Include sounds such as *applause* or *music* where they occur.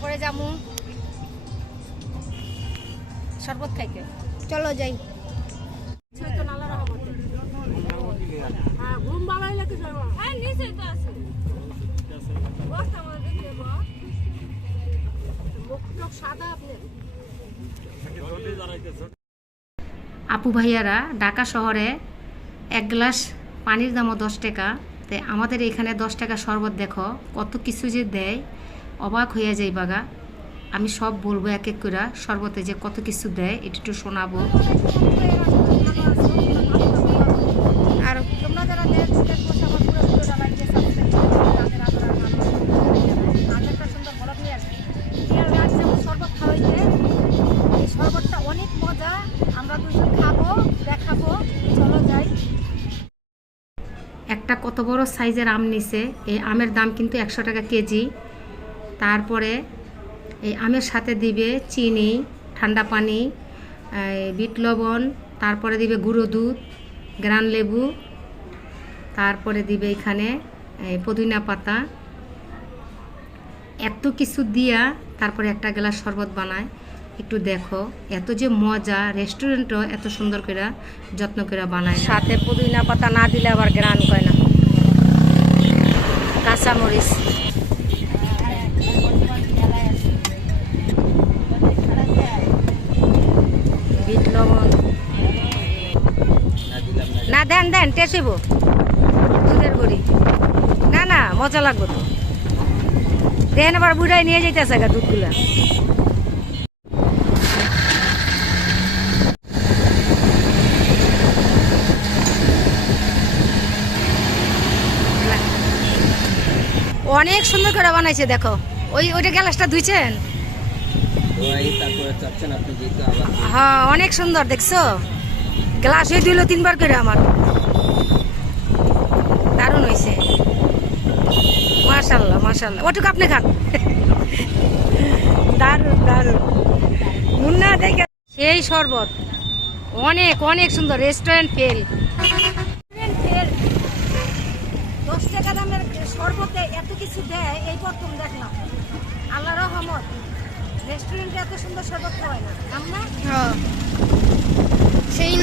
তারপরে যামু শরবত খাইতে। চলো যাই। ঘুম বাড়াইলে কি যাব। হ্যাঁ তো আছে। আপনি। আপু ভাইয়ারা ঢাকা শহরে এক গ্লাস পানির দামও দশ টাকা। তো আমাদের এখানে দশ টাকা শরবত দেখো কত কিছু যে দেয়। অবাক হয়ে যাই বাগা আমি সব বলব এক এক করে শরবতে যে কত কিছু দেয় এটা একটু শোনাবো আর একটা কত বড় সাইজের আম নিছে এই আমের দাম কিন্তু একশো টাকা কেজি তারপরে এই আমের সাথে দিবে চিনি, ঠান্ডা পানি বিট লবণ, তারপরে দিবে গুঁড়ো দুধ, গ্রান লেবু, তারপরে দিবে এখানে পুদিনা পাতা। এত কিছু দিয়া তারপরে একটা গ্লাস শরবত বানায়। একটু দেখো, এত যে মজা, রেস্টুরেন্টও এত সুন্দর করে, যত্ন করে বানায় সাথে পুদিনা পাতা না দিলে আবার গ্রান কয় না। কাঁচা না দেন দেন টেসিব দুধের গুড়ি। না না মজা লাগবে তো। দেন আবার বুড়াই নিয়ে যাইতেছে গা দুধগুলা। অনেক সুন্দর করে বানাইছে দেখো। ওই ওইটা গ্যালাসটা ধুইছেন? হ্যাঁ অনেক সুন্দর দেখছ? গ্লাস হয়ে দিল তিনবার করে আমার। দারুণ হয়েছে মাশাল্লাহ মাশাল্লাহ ওটুকু আপনি খান। *laughs* দারুণ দারুণ। মুন্না দেখে সেই শরবত। অনেক অনেক সুন্দর রেস্টুরেন্ট ফেল। দশ টাকা দামের শরবতে এত কিছু দেয় এই প্রথম দেখলাম। আল্লাহ রহমত। রেস্টুরেন্টে এত সুন্দর শরবত খাওয়ায় না। আমরা Şey?